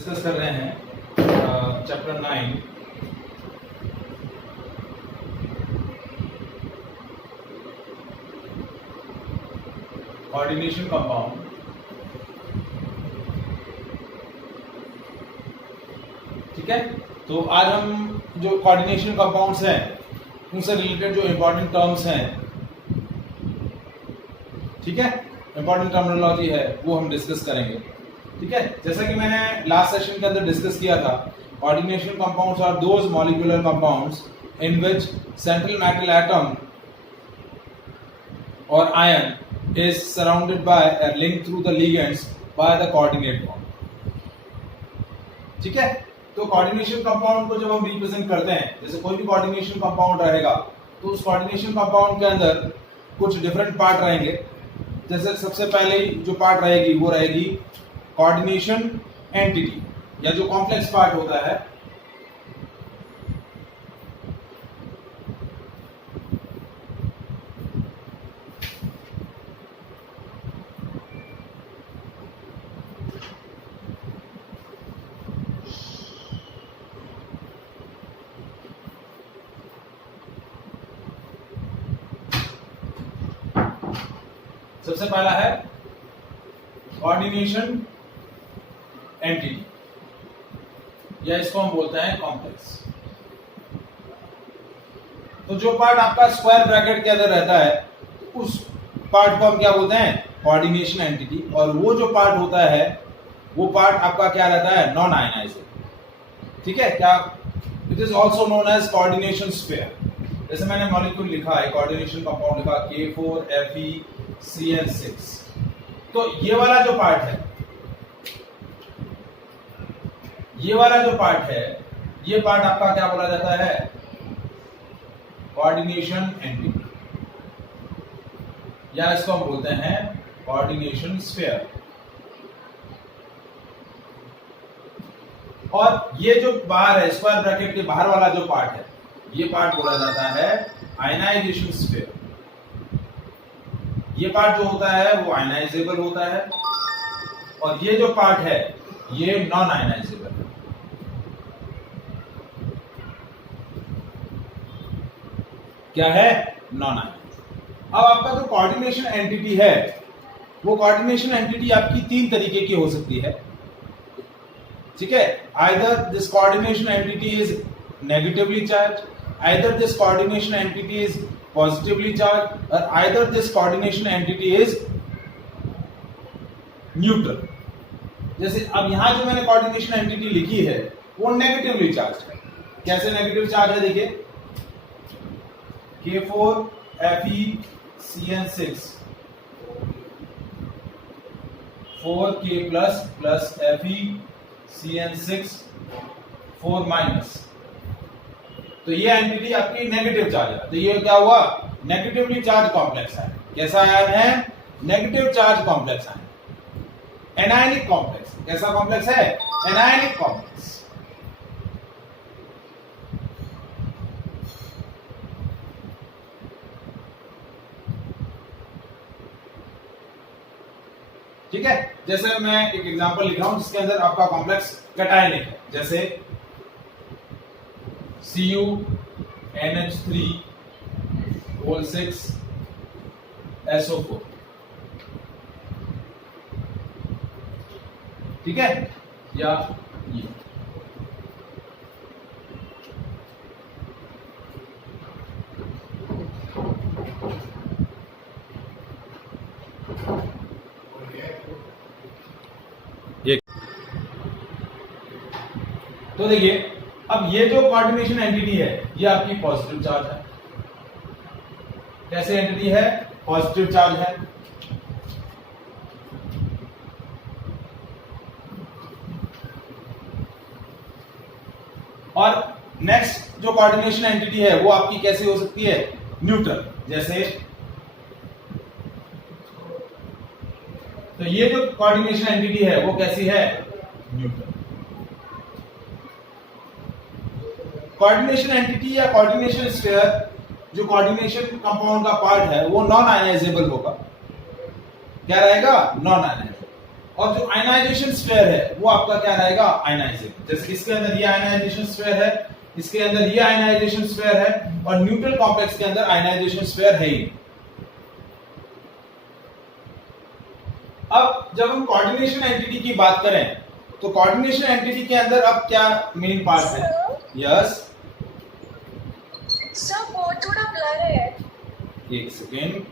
Discuss कर रहे हैं चैप्टर 9 कोऑर्डिनेशन कंपाउंड। ठीक है, तो आज हम जो कोऑर्डिनेशन कंपाउंड्स हैं उनसे रिलेटेड जो इंपॉर्टेंट टर्म्स हैं, ठीक है, इंपॉर्टेंट टर्मिनोलॉजी है वो हम डिस्कस करेंगे। ठीक है, जैसा कि मैंने लास्ट सेशन के अंदर डिस्कस किया था, coordination compounds are those molecular compounds in which central metal atom और ion is surrounded by a link through the ligands by the coordinate bond। ठीक है, तो कोऑर्डिनेशन कंपाउंड को जब हम रिप्रेजेंट करते हैं, जैसे कोई भी कोऑर्डिनेशन कंपाउंड रहेगा तो उस कोऑर्डिनेशन कंपाउंड के अंदर कुछ डिफरेंट पार्ट रहेंगे। जैसे सबसे पहले जो पार्ट रहेगी वो रहेगी कोऑर्डिनेशन एंटिटी, या जो कॉम्प्लेक्स पार्ट होता है। सबसे पहला है कोऑर्डिनेशन एंटिटी, या इसको हम बोलते हैं कॉम्प्लेक्स। तो जो पार्ट आपका स्क्वायर ब्रैकेट के अंदर रहता है उस पार्ट को हम क्या बोलते हैं, कोऑर्डिनेशन एंटिटी। और वो जो पार्ट होता है वो पार्ट आपका क्या रहता है, नॉन आयनाइजेबल। ठीक है, क्या it is also known as coordination sphere. जैसे मैंने मॉलिक्यूल लिखा है, कोऑर्डिनेशन कंपाउंड लिखा K4FeCN6। तो ये वाला जो पार्ट है, ये वाला जो पार्ट है, ये पार्ट आपका क्या बोला जाता है, कोऑर्डिनेशन एंटिटी, या इसको हम बोलते हैं कोऑर्डिनेशन स्फीयर। और ये जो बाहर है, स्क्वायर ब्रैकेट के बाहर वाला जो पार्ट है, ये पार्ट बोला जाता है आयनाइजेशन स्फीयर। ये पार्ट जो होता है वो आयनाइजेबल होता है, और ये जो पार्ट है ये नॉन आयनाइजेबल है। क्या है, नॉन आयनाइजेबल। अब आपका जो कोऑर्डिनेशन एंटिटी है, वो कोऑर्डिनेशन एंटिटी आपकी तीन तरीके की हो सकती है। ठीक है, either this coordination entity is negatively charge, either this coordination entity is positively charged, or either this coordination entity is neutral। जैसे अब यहां जो मैंने कोऑर्डिनेशन एंटिटी लिखी है वो नेगेटिवली चार्ज है। कैसे नेगेटिव चार्ज है, देखिए K4FeCN6 4K plus FeCN6 4 minus. तो ये एंटिटी आपकी नेगेटिव चार्ज है। तो ये क्या हुआ, नेगेटिवली चार्ज कॉम्प्लेक्स है। कैसा आयन है, negative charge complex ion, anionic complex. कैसा कॉम्प्लेक्स है, एनायनिक कॉम्प्लेक्स। ठीक है, जैसे मैं एक एग्जांपल लिख रहा हूं जिसके अंदर आपका कॉम्प्लेक्स कैटायनिक है, जैसे CuNH3O6SO4। ठीक है, या ये। तो देखिए, अब ये जो कोऑर्डिनेशन एंटिटी है ये आपकी पॉजिटिव चार्ज है। कैसे एंटिटी है, पॉजिटिव चार्ज है। और नेक्स्ट जो कोऑर्डिनेशन एंटिटी है वो आपकी कैसे हो सकती है, न्यूट्रल। जैसे तो ये जो कोऑर्डिनेशन एंटिटी है वो कैसी है, न्यूट्रल। कोऑर्डिनेशन एंटिटी या कोऑर्डिनेशन स्फीयर, जो कोऑर्डिनेशन कंपाउंड का पार्ट है वो नॉन आयनाइजेबल होगा। क्या रहेगा, नॉन आयनाइजेबल। और जो आयनाइजेशन स्फीयर है वो आपका क्या रहेगा, आयनाइजिंग। जैसे इसके अंदर ये आयनाइजेशन स्फीयर है, इसके अंदर ये आयनाइजेशन स्फीयर है, और न्यूट्रल कॉम्प्लेक्स के अंदर आयनाइजेशन स्फीयर है ही। अब जब हम कोऑर्डिनेशन एंटिटी की बात करें तो कोऑर्डिनेशन एंटिटी के अंदर अब क्या मेन पार्ट है? यस सर, बोर्ड थोड़ा ब्लर है। एक सेकेंड।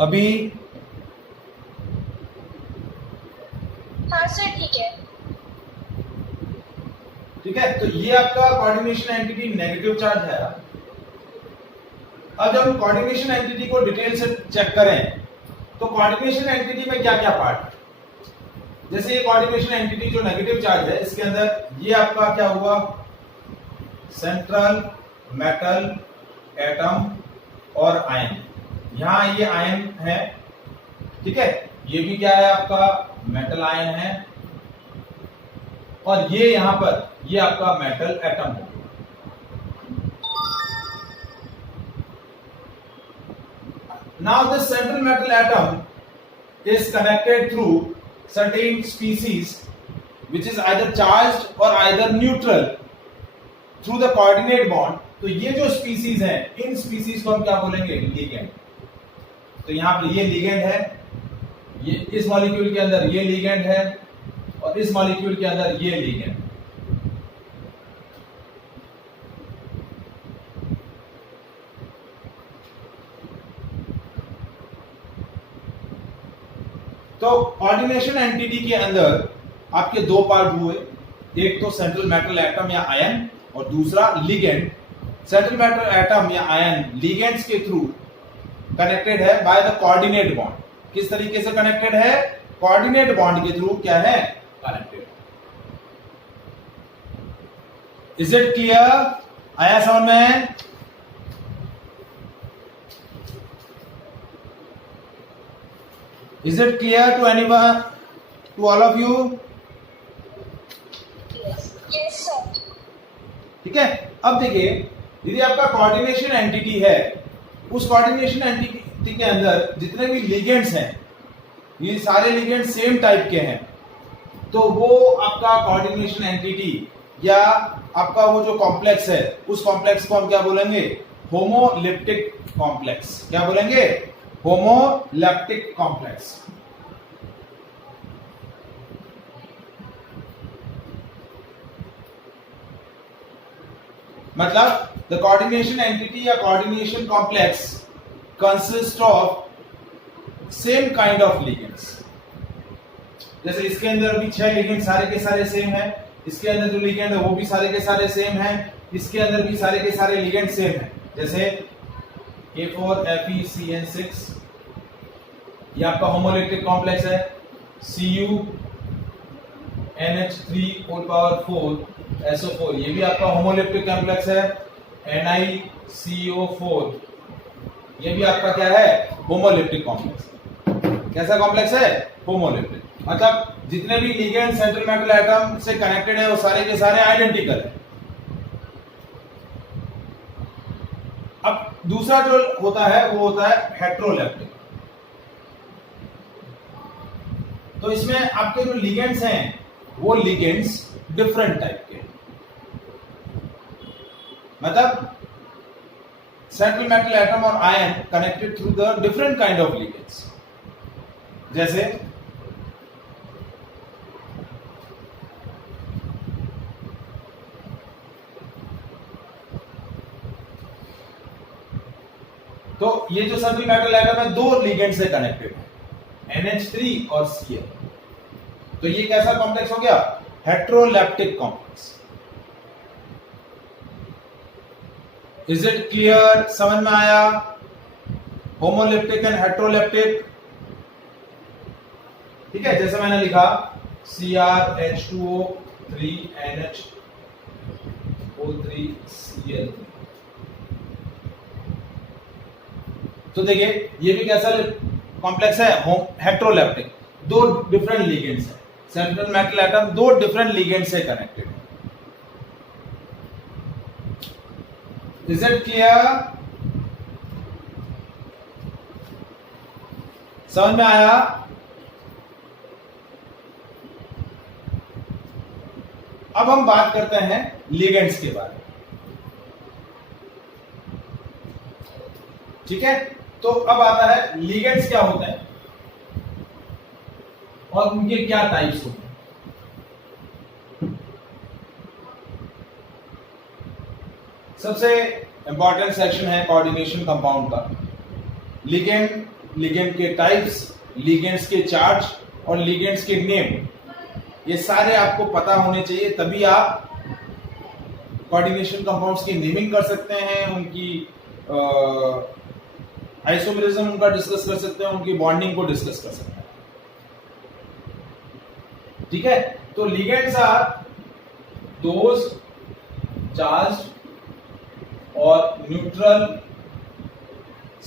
अभी हाँ सर, ठीक है। ठीक है, तो ये आपका कोऑर्डिनेशन एंटिटी नेगेटिव चार्ज है। अब जब हम कोऑर्डिनेशन एंटिटी को डिटेल से चेक करें तो कोऑर्डिनेशन एंटिटी में क्या क्या पार्ट है? जैसे ये कोऑर्डिनेशन एंटिटी जो नेगेटिव चार्ज है, इसके अंदर ये आपका क्या हुआ, सेंट्रल मेटल एटम और आयन। यहां ये आयन है, ठीक है, ये भी क्या है आपका मेटल आयन है, और ये यहां पर ये आपका मेटल एटम है। Now this central metal atom is connected through certain species which is either charged or either neutral through the coordinate bond। तो ये जो स्पीसीज हैं, इन स्पीसीज को हम क्या बोलेंगे, लिगेंड। तो यहां पर ये लिगेंड है, ये इस मॉलिक्यूल के अंदर ये लिगेंड है, और इस मॉलिक्यूल के अंदर ये लिगेंड। तो कोऑर्डिनेशन एंटिटी के अंदर आपके दो पार्ट हुए, एक तो सेंट्रल मेटल एटम या आयन, और दूसरा लिगेंड। सेंट्रल मेटल एटम या आयन लिगेंड्स के थ्रू कनेक्टेड है बाय द कोऑर्डिनेट बॉन्ड। किस तरीके से कनेक्टेड है? कोऑर्डिनेट बॉन्ड के थ्रू क्या है, कनेक्टेड। Is it clear? आया समझ में? Is it clear to anyone, to all of you? Yes sir। ठीक है, अब देखिए, यदि आपका कोऑर्डिनेशन एंटिटी है, उस कोऑर्डिनेशन एंटिटी के अंदर जितने भी लिगेंड्स हैं, ये सारे लिगेंड सेम टाइप के हैं, तो वो आपका कोऑर्डिनेशन एंटिटी या आपका वो जो कॉम्प्लेक्स है, उस कॉम्प्लेक्स को हम क्या बोलेंगे, होमोलिप्टिक कॉम्प्लेक्स। क्या बोलेंगे? Homoleptic complex. मतलब द कोऑर्डिनेशन एंटिटी या coordination complex consist of same kind of ligands. जैसे इसके अंदर भी 6 लिगेंड सारे के सारे सेम है, इसके अंदर जो लिगेंड है वो भी सारे के सारे सेम है, इसके अंदर भी सारे के सारे लिगेंड सेम है। जैसे A4FeCN6 ये आपका होमोलैप्टिक कॉम्प्लेक्स है, CuNH3⁴SO4 ये भी आपका होमोलैप्टिक कॉम्प्लेक्स है, NiCO4 ये भी आपका क्या है, होमोलैप्टिक कॉम्प्लेक्स। कैसा कॉम्प्लेक्स है? होमोलैप्टिक। मतलब जितने भी लिगेंड सेंट्रल मेटल एटम से कनेक्टेड है वो सारे के सारे आइडेंटिकल है। अब दूसरा जो होता है वो होता है हेट्रोलैप्टिक। तो इसमें आपके जो लिगेंड्स हैं वो लिगेंड्स डिफरेंट टाइप के, मतलब सेंट्रल मेटल एटम और ion connected through the different kind of ligands. जैसे तो ये जो सेंट्रल मेटल एटम है दो लिगेंड से कनेक्टेड है, NH3 और Cl। तो ये कैसा कॉम्प्लेक्स हो गया? Heteroleptic complex. Is it clear? समझ में आया? Homoleptic and heteroleptic. ठीक है, जैसे मैंने लिखा CrH2O3NH3 तो देखिए ये भी कैसा कॉम्प्लेक्स है? हेट्रोलैप्टिक। दो डिफरेंट लिगेंड्स है, सेंट्रल मेटल एटम दो डिफरेंट लिगेंड से कनेक्टेड है। Is it clear? समझ में आया? अब हम बात करते हैं लिगेंड्स के बारे में। ठीक है, तो अब आता है लिगेंड्स क्या होते हैं और उनके क्या टाइप्स होते हैं। सबसे इंपॉर्टेंट सेक्शन है कोऑर्डिनेशन कंपाउंड का। लिगेंड, लिगेंड के टाइप्स, लिगेंड्स के चार्ज और लिगेंड्स के नेम, ये सारे आपको पता होने चाहिए, तभी आप कोऑर्डिनेशन कंपाउंड्स की नेमिंग कर सकते हैं, उनकी आइसोमेरिज्म उनका डिस्कस कर सकते हैं, उनकी बॉन्डिंग को डिस्कस कर सकते हैं। ठीक है, तो ligands are those charge or neutral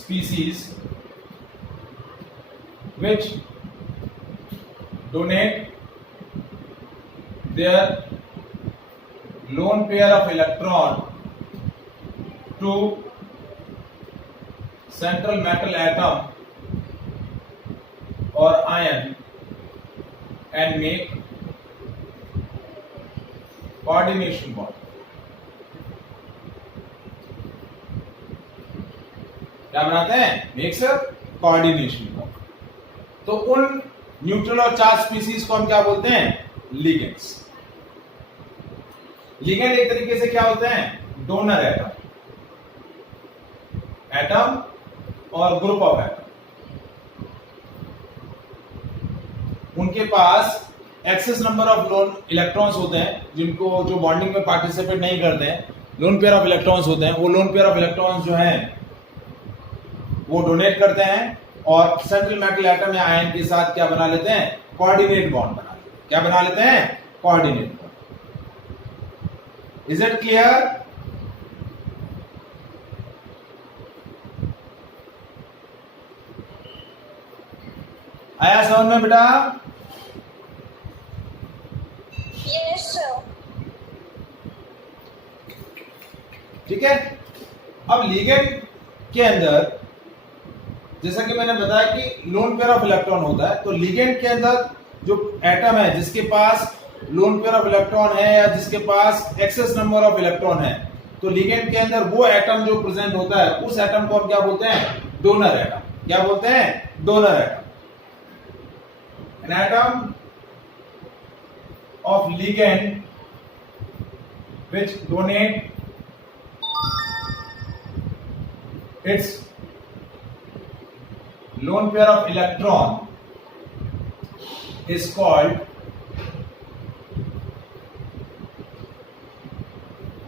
species which donate their lone pair of electron to central metal atom or ion and make coordination bond. क्या बनाते हैं? Makes a coordination bond. तो उन न्यूट्रल और चार्ज स्पीसीज को हम क्या बोलते हैं? लिगेंड्स। लिगेंड एक तरीके से क्या होते हैं? डोनर एटम, एटम और ग्रुप ऑफ एटम। उनके पास excess number of lone electrons होते हैं, जिनको जो बॉन्डिंग में पार्टिसिपेट नहीं करते हैं, लोन पेयर ऑफ इलेक्ट्रॉन्स होते हैं। वो लोन पेयर ऑफ इलेक्ट्रॉन्स जो हैं वो डोनेट करते हैं और सेंट्रल मेटल एटम या आयन के साथ क्या बना लेते हैं? कोऑर्डिनेट बॉन्ड बना लेते हैं। क्या बना लेते हैं? Coordinate bond. Is it clear? आया समझ में बेटा? Yes sir. ठीक है, अब लिगेंड के अंदर जैसा कि मैंने बताया कि लोन पेयर ऑफ इलेक्ट्रॉन होता है, तो लिगेंड के अंदर जो एटम है जिसके पास लोन पेयर ऑफ इलेक्ट्रॉन है या जिसके पास एक्सेस नंबर ऑफ इलेक्ट्रॉन है, तो लिगेंड के अंदर वो एटम जो प्रेजेंट होता है उस एटम को हम क्या बोलते हैं? Donor atom. क्या बोलते हैं? Donor atom. An atom of ligand which donate its lone pair of electron is called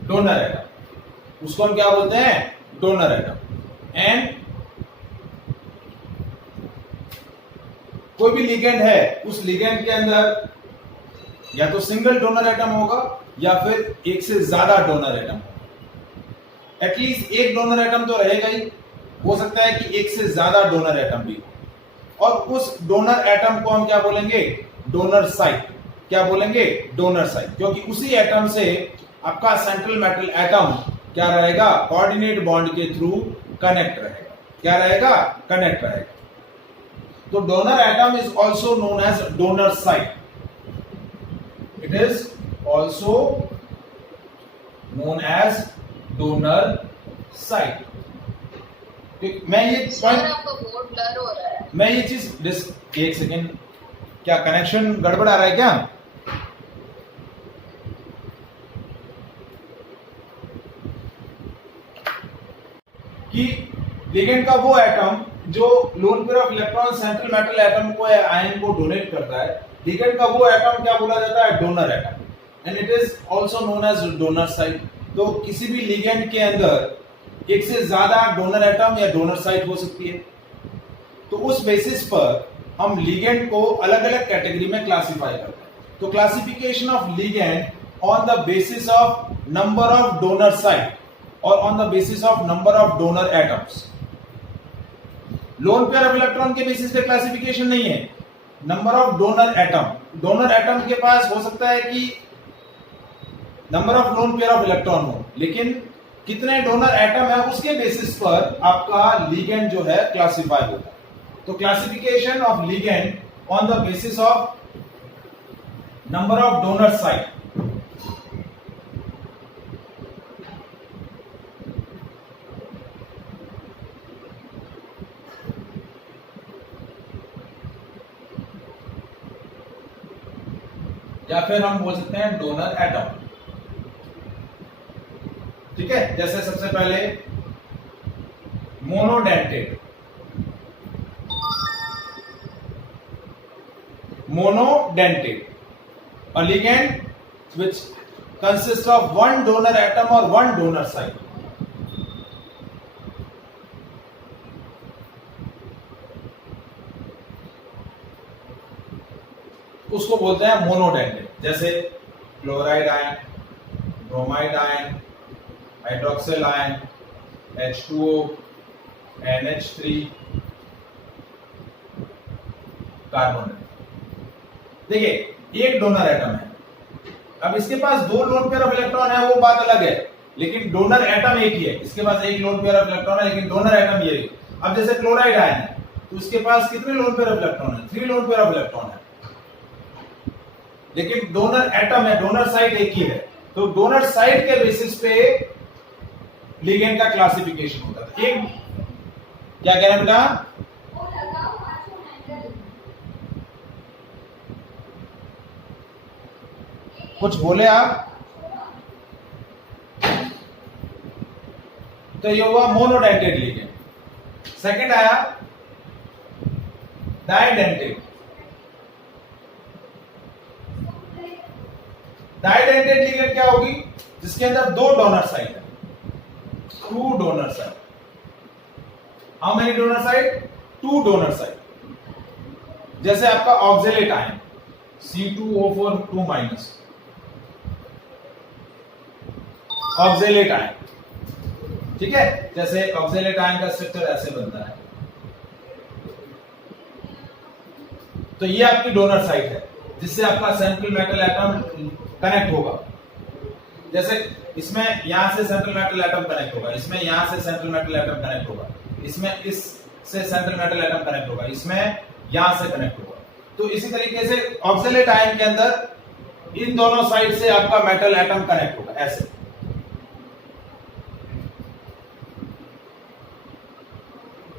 donor atom। उसको हम क्या बोलते हैं? Donor atom. एंड कोई भी लिगेंड है, उस लिगेंड के अंदर या तो सिंगल डोनर एटम होगा या फिर एक से ज्यादा डोनर एटम होगा। एटलीस्ट एक डोनर एटम तो रहेगा ही, हो सकता है कि एक से ज्यादा डोनर एटम भी हो। और उस डोनर एटम को हम क्या बोलेंगे? Donor site. क्या बोलेंगे? Donor site. क्योंकि उसी एटम से आपका सेंट्रल मेटल एटम क्या रहेगा? कोऑर्डिनेट बॉन्ड के थ्रू कनेक्ट रहेगा। क्या रहेगा? कनेक्ट रहेगा। तो donor atom is also known as donor site. It is also known as donor site. मैं ये आपका बोर्ड ब्लर हो रहा है। मैं ये चीज एक सेकेंड, क्या कनेक्शन गड़बड़ आ रहा है क्या? कि लिगेंड का वो एटम जो loan pair of electron central metal atom को या आयन को डोनेट करता है, लिगेंड का वो एटम क्या बोला जाता है? Donor atom. And it is also known as donor site. तो किसी भी लिगेंड के अंदर एक से ज्यादा डोनर एटम या डोनर साइट हो सकती है। तो उस बेसिस पर हम लिगेंड को अलग अलग कैटेगरी में क्लासिफाई करते हैं। तो classification of ligand on the basis of number of donor site और on the basis of number of donor atoms. Lone pair of electron के बेसिस पे क्लासिफिकेशन नहीं है, number of donor atom. Donor atom के पास हो सकता है कि number of lone pair of electron हो, लेकिन कितने डोनर एटम है उसके बेसिस पर आपका लिगेंड जो है क्लासिफाई होता है। तो classification of ligand on the basis of number of donor site. या फिर हम बोल सकते हैं डोनर एटम। ठीक है, जैसे सबसे पहले monodentate, a ligand which consists of one donor atom or one donor site। उसको बोलते हैं मोनोडेंटेड। जैसे chloride ion, bromide ion, hydroxyl ion, H2O, NH3, carbon. देखिए एक डोनर एटम है, अब इसके पास दो लोन पेयर ऑफ इलेक्ट्रॉन है, वो बात अलग है, लेकिन डोनर एटम एक ही है। इसके पास एक लोन पेयर ऑफ इलेक्ट्रॉन है, लेकिन डोनर एटम ये है। अब जैसे क्लोराइड आयन है तो उसके पास कितने लोन पेयर ऑफ इलेक्ट्रॉन है? 3 लोन पेयर ऑफ इलेक्ट्रॉन है, लेकिन डोनर एटम है, डोनर साइट एक ही है। तो डोनर साइट के बेसिस पे लिगेंड का क्लासिफिकेशन होता है। एक क्या कह रहे हैं बेटा? कुछ बोले आप? तो ये हुआ मोनोडेंटेड लिगेंड। सेकंड आया डाइडेंटेड। डाइडेंटेड लिगेंड क्या होगी? जिसके अंदर दो डोनर साइट है, 2 donor site. How many donor site? 2 donor site. जैसे आपका oxalate ion C2O4 2-, oxalate ion. ठीक है, जैसे ऑक्जेलेट आयन का स्ट्रक्चर ऐसे बनता है। तो ये आपकी डोनर साइट है, जिससे आपका सेंट्रल मेटल एटम कनेक्ट होगा। जैसे इसमें यहां से सेंट्रल मेटल एटम कनेक्ट होगा, इसमें यहां से सेंट्रल मेटल एटम कनेक्ट होगा, इसमें इस से सेंट्रल मेटल एटम कनेक्ट होगा, इसमें यहां से कनेक्ट होगा। तो इसी तरीके से ऑक्जेलेट आयन के अंदर इन दोनों साइड से आपका मेटल एटम कनेक्ट होगा ऐसे।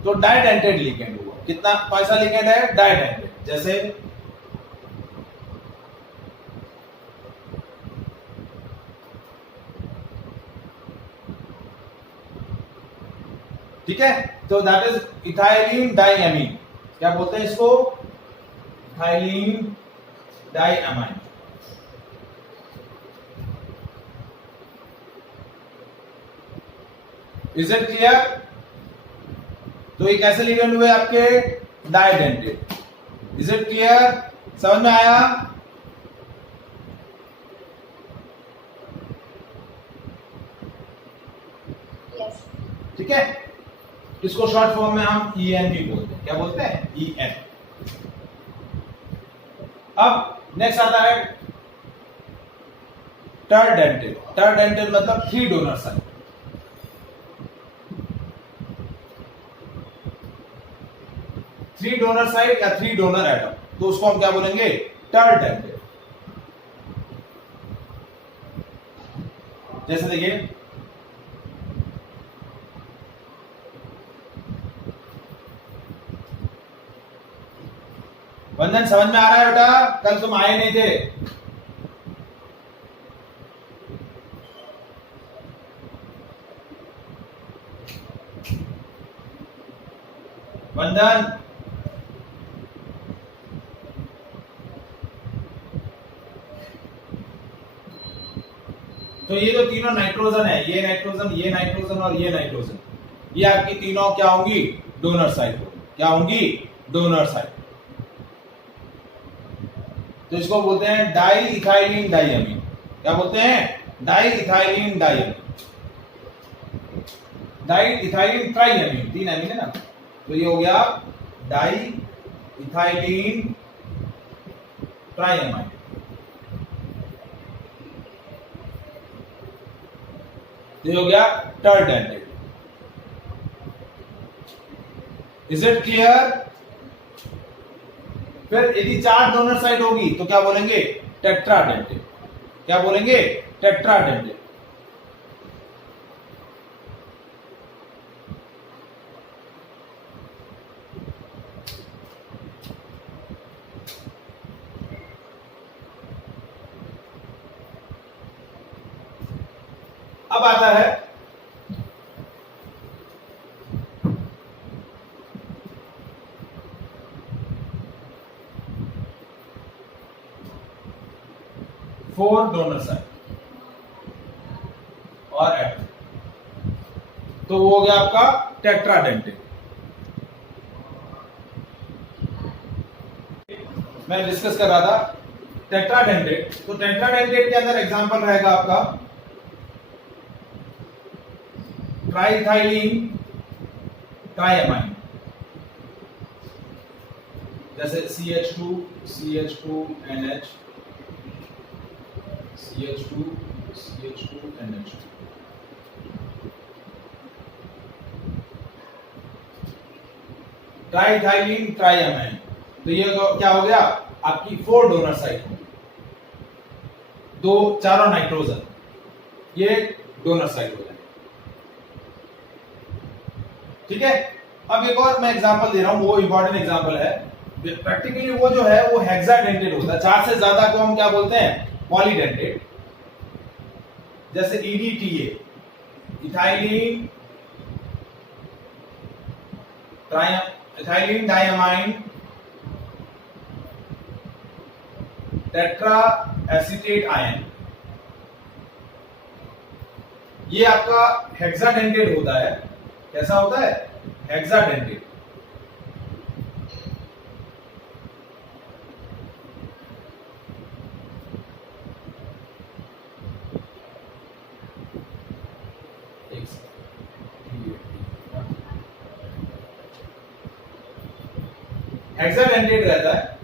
तो डाइडेंटेड लिगेंड हुआ। कितना पैसा लिगेंड है? डाइडेंटेड। जैसे ठीक है, तो दैट इज इथाइलिन डाइएमीन। क्या बोलते हैं इसको? Ethylene diamine. Is it clear? तो ये कैसे लिगेंड हुए आपके? डाइडेंटेड। Is it clear? समझ में आया? यस। ठीक है, इसको शॉर्ट फॉर्म में हम EN भी बोलते हैं। क्या बोलते हैं? EN। अब नेक्स्ट आता है टरडेंटेड। टरडेंटेड मतलब 3 डोनर साइट। 3 डोनर साइट या 3 डोनर एटम, तो उसको हम क्या बोलेंगे? टरडेंटेड। जैसे देखिए वंदन, समझ में आ रहा है बेटा? कल तुम आए नहीं थे। वंदन, तो ये जो तीनों नाइट्रोजन है, ये नाइट्रोजन, ये नाइट्रोजन और ये नाइट्रोजन, ये आपकी तीनों क्या होंगी? डोनर साइट होगी। क्या होंगी? Donor site. तो इसको बोलते हैं डाई इथाइलिन डाइएमीन। क्या बोलते हैं? Diethylene diamine. Diethylene triamine, 3 amine है ना, तो ये हो गया डाई इथाइलिन ट्राइएमाइन। ये हो गया टरडेंटेड। Is it clear? फिर यदि 4 डोनर साइड होगी तो क्या बोलेंगे? टेट्राडेंटेड। क्या बोलेंगे? टेट्राडेंटेड। अब आता है फोर डोनर साइड और एटम, तो वो हो गया आपका टेट्राडेंटेड। मैं डिस्कस कर रहा था टेट्राडेंटेड, तो टेट्राडेंटेड के अंदर एग्जांपल रहेगा आपका ट्राइथाइलिन ट्राइएमाइन, जैसे CH2 CH2 NH CH2 CH2 NH2। ट्राइथाइलिन ट्राइएमाइन, तो ये क्या हो गया? आपकी 4 डोनर साइड, दो चारों नाइट्रोजन, ये डोनर साइड हो जाए। ठीक है। अब एक और मैं एग्जांपल दे रहा हूं, वो इंपॉर्टेंट एग्जांपल है। प्रैक्टिकली वो जो है वो हेक्साडेंटेड होता है, 4 से ज्यादा को हम क्या बोलते हैं? पॉलीडेंटेड। जैसे EDTA, ethylene diamine tetra acetate ion, ये आपका हेक्साडेंटेड होता है। कैसा होता है? हेक्साडेंटेड। हेक्साडेंटेड रहता है,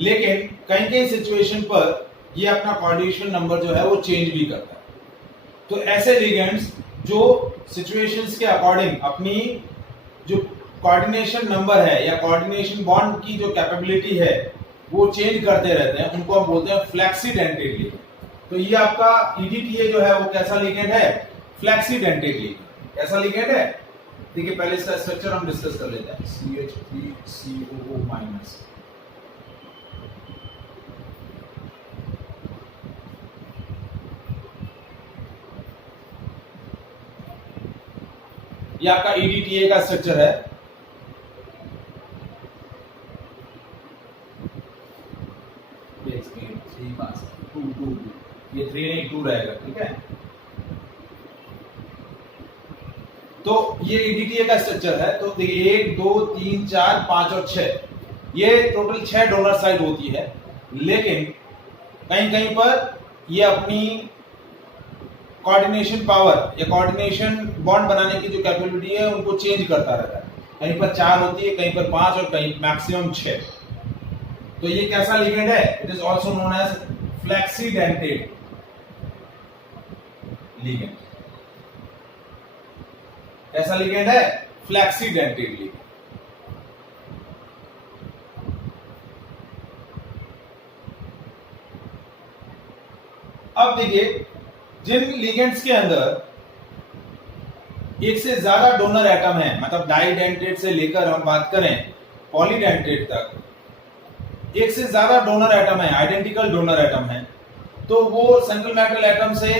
लेकिन कहीं कहीं सिचुएशन पर ये अपना कोऑर्डिनेशन नंबर जो है वो चेंज भी करता है। तो ऐसे लिगेंड्स जो सिचुएशंस के अकॉर्डिंग अपनी जो कोऑर्डिनेशन नंबर है या कोऑर्डिनेशन बॉन्ड की जो कैपेबिलिटी है वो चेंज करते रहते हैं, उनको हम बोलते हैं फ्लेक्सीडेंटेड लिगेंड। तो ये आपका EDTA जो है वो कैसा लिगेंड है? Flexidentate ligand. कैसा लिगेंड है? देखिए पहले इसका स्ट्रक्चर हम डिस्कस कर लेते हैं। CH3COO-। ये आपका EDTA का स्ट्रक्चर है। ये 3 नहीं 2 रहेगा। ठीक है। तो ये EDTA का स्ट्रक्चर है। तो देखिए 1 2 3 4 5 और 6, ये टोटल 6 डोनर साइड होती है, लेकिन कहीं कहीं पर ये अपनी कोऑर्डिनेशन पावर या कोऑर्डिनेशन बॉन्ड बनाने की जो कैपेबिलिटी है उनको चेंज करता रहता है। कहीं पर 4 होती है, कहीं पर 5 और कहीं मैक्सिमम 6। तो ये कैसा लिगेंड है? It is also known as flexidentate ligand. कैसा लिगेंड है? Flexidentate ligand. अब देखिए जिन लिगेंड्स के अंदर एक से ज्यादा डोनर एटम है, मतलब डाइडेंटेड से लेकर हम बात करें पॉलीडेंटेड तक, एक से ज्यादा डोनर एटम है, आइडेंटिकल डोनर एटम है, तो वो सेंट्रल मेटल एटम से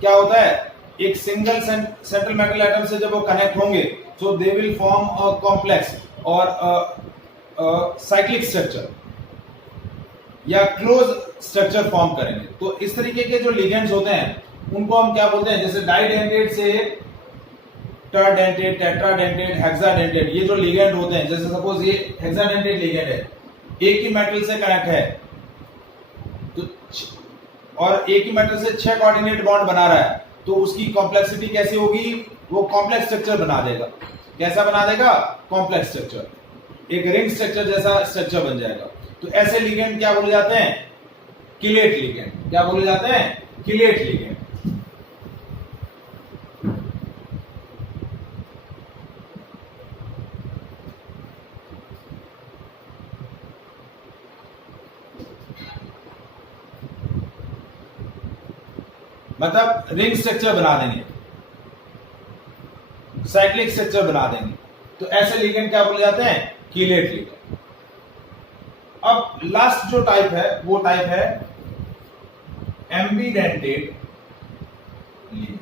क्या होता है? एक सिंगल सेंट्रल मेटल एटम से जब वो कनेक्ट होंगे so they will form a complex और साइक्लिक स्ट्रक्चर या क्लोज स्ट्रक्चर फॉर्म करेंगे। तो इस तरीके के जो लिगेंड्स होते हैं उनको हम क्या बोलते हैं? जैसे डाइडेंटेड से टरडेंटेड, टेट्राडेंटेड, हेक्साडेंटेड, ये जो लिगेंड होते हैं, जैसे सपोज ये हेक्साडेंटेड लिगेंड है, एक ही मेटल से कनेक्ट है तो और एक ही मेटल से 6 कोऑर्डिनेट बॉन्ड बना रहा है, तो उसकी कॉम्प्लेक्सिटी कैसी होगी? वो कॉम्प्लेक्स स्ट्रक्चर बना देगा। कैसा बना देगा? कॉम्प्लेक्स स्ट्रक्चर, एक रिंग स्ट्रक्चर जैसा स्ट्रक्चर बन जाएगा। तो ऐसे लिगेंड क्या बोले जाते हैं? Chelate ligand. क्या बोले जाते हैं? Chelate ligand. मतलब रिंग स्ट्रक्चर बना देंगे, साइक्लिक स्ट्रक्चर बना देंगे, तो ऐसे लिगेंड क्या बोले जाते हैं? Chelate ligand. अब लास्ट जो टाइप है वो टाइप है एम्बीडेंटेड ligand.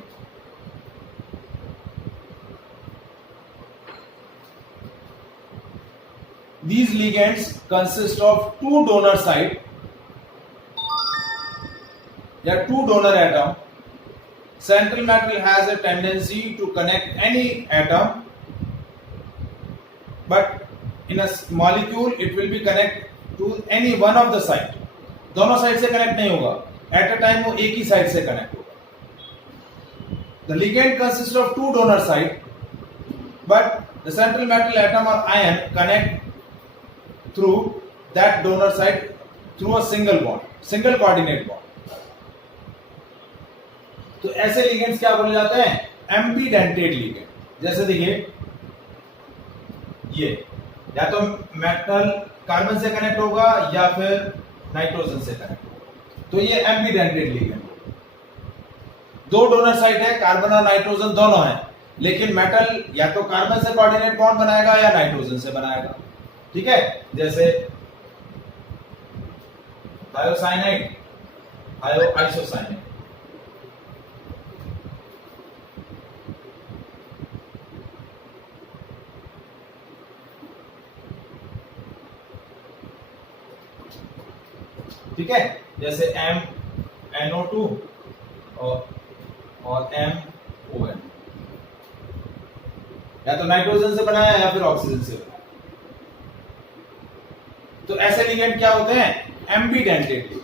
These ligands consist of two donor site या two donor atom. Central metal has a tendency to connect any atom, but in a molecule it will be connect to any one of the site. दोनों side से connect नहीं होगा, at a time वो एक ही side से connect होगा। The ligand consists of two donor site, but the central metal atom or ion connect through that donor site through a single bond, single coordinate bond. तो ऐसे ligands क्या बोले जाते हैं? Ambidentate ligand. जैसे देखिए ये या तो मेटल कार्बन से कनेक्ट होगा या फिर नाइट्रोजन से कनेक्ट होगा, तो ये एम्बीडेंटेड लिगेंड। दो डोनर साइट है, कार्बन और नाइट्रोजन दोनों है, लेकिन मेटल या तो कार्बन से कोऑर्डिनेट बॉन्ड बनाएगा या नाइट्रोजन से बनाएगा। ठीक है, जैसे थायोसाइनाइड, आइसोसाइनाइड। ठीक है, जैसे MnO2 और MON, या तो नाइट्रोजन से बनाया या फिर ऑक्सीजन से बनाया। तो ऐसे लिगेंड क्या होते हैं? Ambidentate ligand.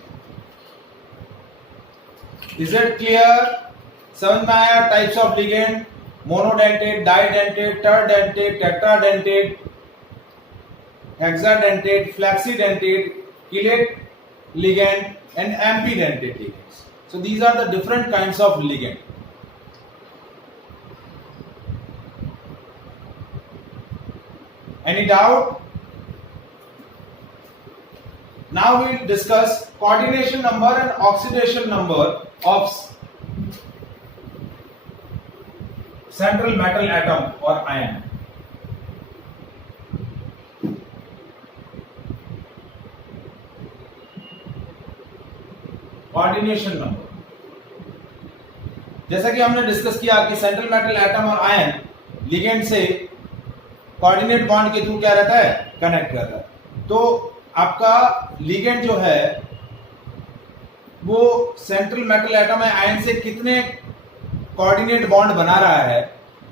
Is it clear? समझ में आया types of ligand? Monodentate, didentate, terdentate, tetradentate, hexadentate, flexidentate, chelate ligand and ambidentate ligands. So these are the different kinds of ligand. Any doubt? Now we discuss coordination number and oxidation number of central metal atom or ion. Coordination number, जैसा कि हमने discuss किया कि central metal atom और ion ligand से coordinate bond के through क्या रहता है? कनेक्ट रहता है। तो आपका लिगेंड जो है वो सेंट्रल मेटल एटम या आयन से कितने कोऑर्डिनेट बॉन्ड बना रहा है,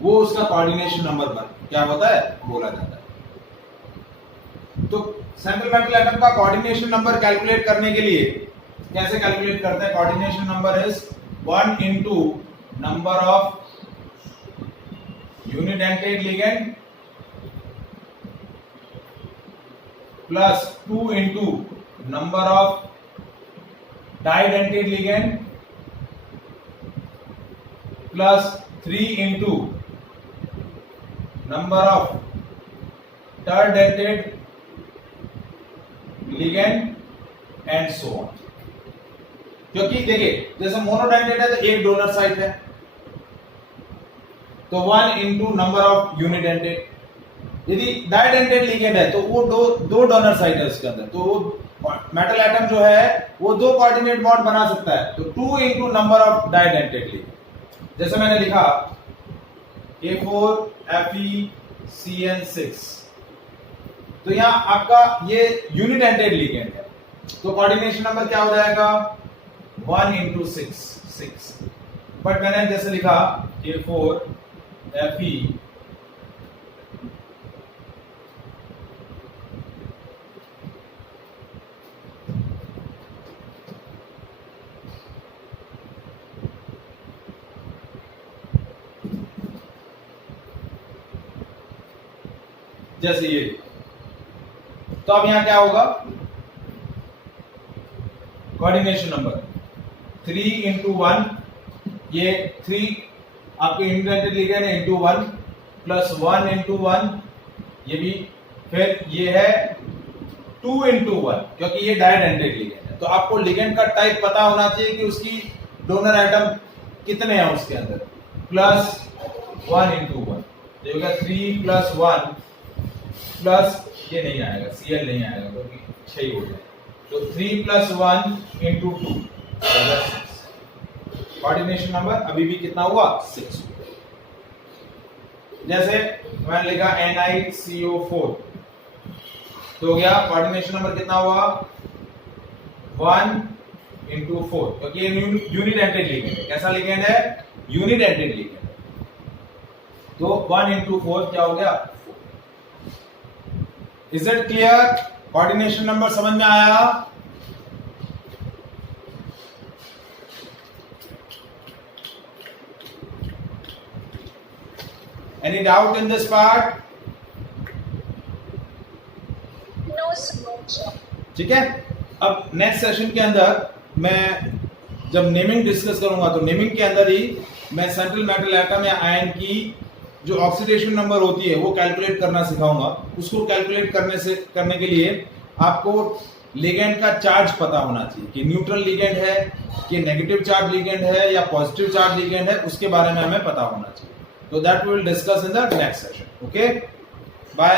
वो उसका कोऑर्डिनेशन नंबर क्या होता है? बोला जाता है। तो सेंट्रल मेटल एटम का कोऑर्डिनेशन नंबर कैलकुलेट करने के लिए कैसे कैलकुलेट करते हैं? Coordination number is 1 into number of unidentate ligand plus 2 into number of didentate ligand plus 3 into number of terdentate ligand and so on. क्योंकि देखिए जैसे मोनोडेंटेड है तो एक डोनर साइट है, तो 1 into नंबर ऑफ यूनिडेंटेड। यदि डाइडेंटेड लिगेंड है तो वो दो डोनर साइट है उसके अंदर, तो वो मेटल एटम जो है वो दो कोऑर्डिनेट बॉन्ड बना सकता है, तो 2 into number of didentate ligand. जैसे मैंने लिखा A4FeCN6, तो यहां आपका ये यूनिडेंटेड लिगेंड है, तो कोऑर्डिनेशन नंबर क्या हो जाएगा? 1 into 6। बट मैंने जैसे लिखा A4Fe जैसे ये, तो अब यहां क्या होगा? कोऑर्डिनेशन नंबर 3 into 1, ये 3 आपके यूनिडेंटेड लिगेंड है into 1 प्लस 1 into 1, ये भी, फिर ये है 2 into 1 क्योंकि ये डाइडेंटेड लिगेंड है। तो आपको लिगेंड का टाइप पता होना चाहिए कि उसकी डोनर एटम कितने हैं उसके अंदर, प्लस 1 इंटू 1, तो होगा 3 प्लस 1 प्लस ये नहीं आएगा, Cl नहीं आएगा क्योंकि 6 ही हो गया, तो 3 प्लस 1 इंटू 2 कोऑर्डिनेशन नंबर अभी भी कितना हुआ 6। जैसे मैंने लिखा NiCO4 तो हो गया कोऑर्डिनेशन नंबर कितना हुआ 1 इंटू 4, क्योंकि ये यूनिट एंटेड लिगेंड है। कैसा लिगेंड है, यूनिट एंटेड लिगेंड है, तो 1 इंटू 4 क्या हो गया 4। Is it clear, coordination number समझ में आया? Any doubt in this part? No, sir. ठीक है, अब नेक्स्ट सेशन के अंदर मैं जब नेमिंग डिस्कस करूंगा तो नेमिंग के अंदर ही मैं सेंट्रल मेटल एटम या आयन की जो ऑक्सीडेशन नंबर होती है वो कैलकुलेट करना सिखाऊंगा। उसको कैलकुलेट करने के लिए आपको लिगेंड का चार्ज पता होना चाहिए कि न्यूट्रल लिगेंड है कि नेगेटिव चार्ज लिगेंड है या पॉजिटिव चार्ज लिगेंड है, उसके बारे में हमें पता होना चाहिए। तो that we will discuss in the next session. Okay, bye.